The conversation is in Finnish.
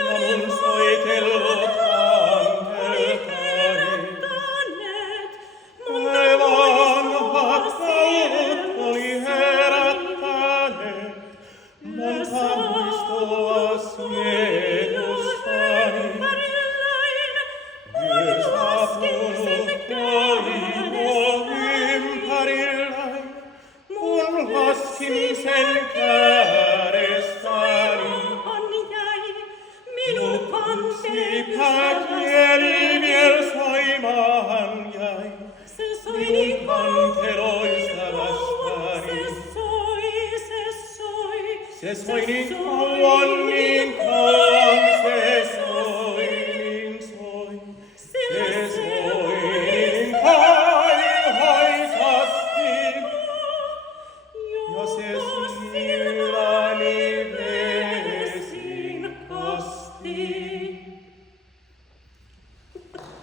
ja mun soitellut herättäneet. Ne vanhat kaulut oli herättäneet, monta muistoa sielustani. Myös vapunut oli mun ympärilläin, mun laskin sen kädestäni. Minun Sipäkieli viel soimaan jäi, minun kanteloista läspäni. Se soi Se soi niin kauan, niin kauan.